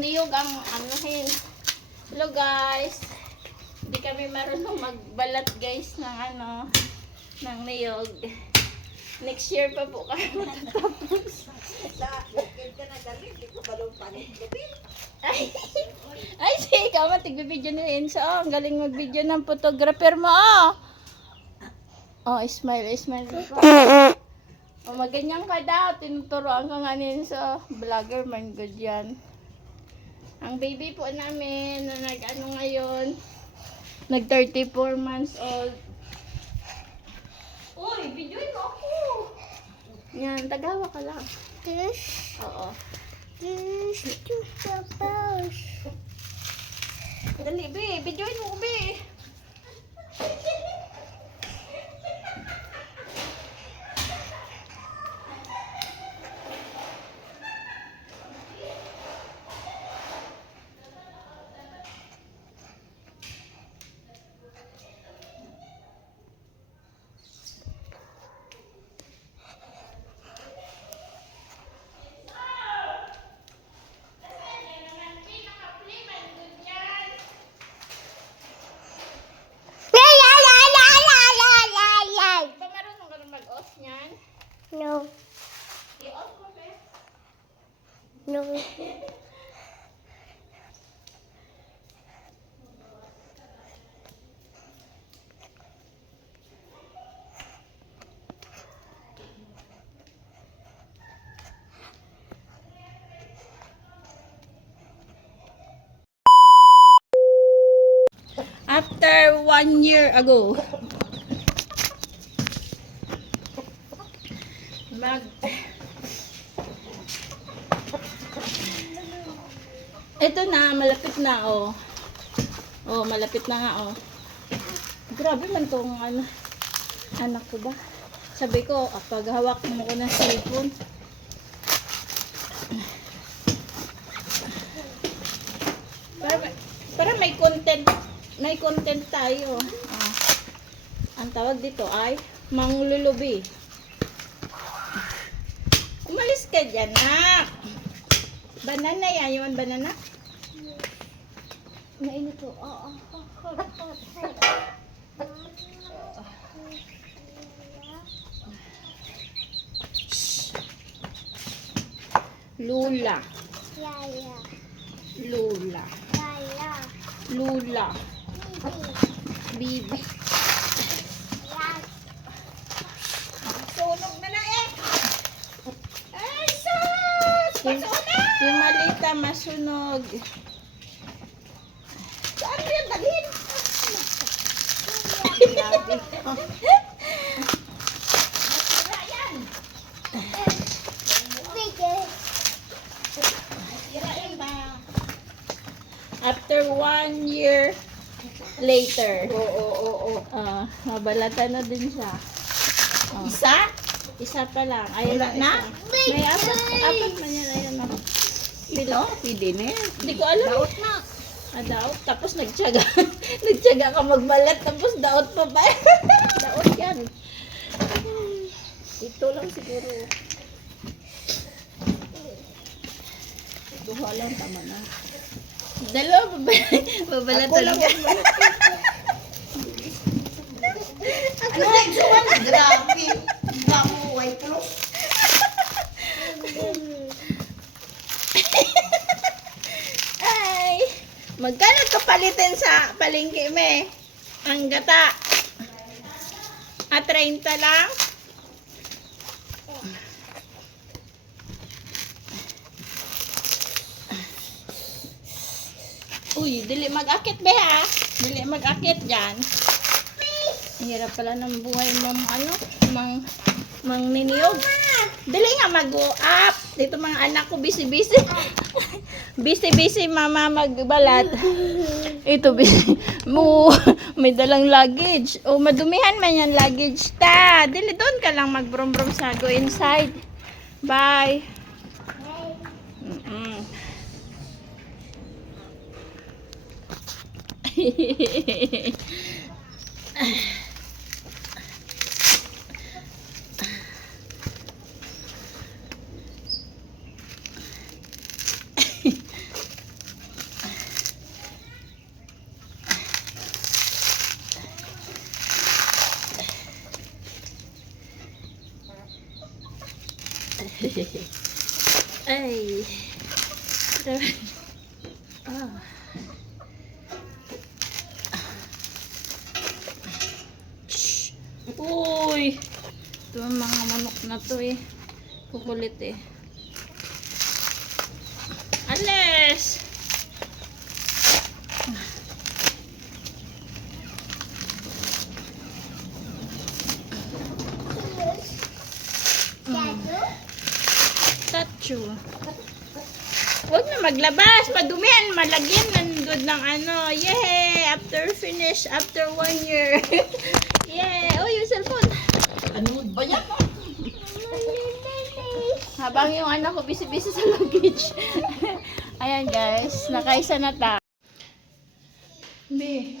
niyog ang anuhin. Hello guys. Hindi kami marunong magbalat guys ng ng niyog. Next year pa po kami matatapos. Ay, sige, ikaw matig-video ni Enzo. Oh, ang galing mag-video ng photographer mo. Oh, smile. Oh, maganyan ka daw. Tinuturoan ka nga ni Enzo. Vlogger, man good yan. Ang baby po namin na nag-ano ngayon, nag 34 months old. Uy, videoin mo ako. Yan, tagawa ka lang. Oo. Dali, be. Videoin mo, be. No. I-off mo, be. No. After 1 year ago, ito na, malapit na, oh. Oh, malapit na nga, oh. Grabe man tong anak ko ba? Sabi ko, pag hawak mo ko ng cellphone. Para may content tayo. Oh. Ang tawag dito ay manglulubi. Umalis ka dyan, nak. Banana yan. Yung banana? Mainit to. Oo. Lula. Yaya. Lula. Yaya. Lula. Bibi. Sunog na na eh. Ay, sus! Masunog! Yung malita masunog. Saan mo yung dalhin? Masira yan. Masira yan ba? After 1 year later. Oo. Mabalatan na din siya. Isa? Isa pa lang. Ayun na? May apat man yan. Ayun na. Ito? Pwede na yan. Hindi ko alam. Daot na. Daot. Tapos nagtyaga. Nagtyaga ka magbalat. Tapos daot pa ba? Daot yan. Ito lang siguro. Duha lang, tama na. Dalawa babalatan lang. Ano na isuwan? Grabe. Grabe, white plus. Ay! Magkano kapalitin sa palengke me? Ang gata. 30 lang? Uy, dili mag-akit be ha. Dili mag-akit dyan. Hirap pala ng buhay mang niniyog. Dili nga mag-go-up. Dito mga anak ko busy-busy. Busy-busy mama magbalat. Ito busy. May dalang luggage. O madumihan man yan luggage ta. Dili doon ka lang mag-brom-brom sa go inside. Bye. Ay. Ah. Shh. Uy. Ito ang mga manok na to eh. Kukulit eh. Alis! Statue. Huwag na maglabas. Madumihan. Malagyan. Nandun ng ano. Yay! After finish. After 1 year. Yay! Oh, yung cellphone. Ano ba yan? Habang yung anak ko busy-busy sa luggage. Ayan guys. Nakaisa na ta. Be.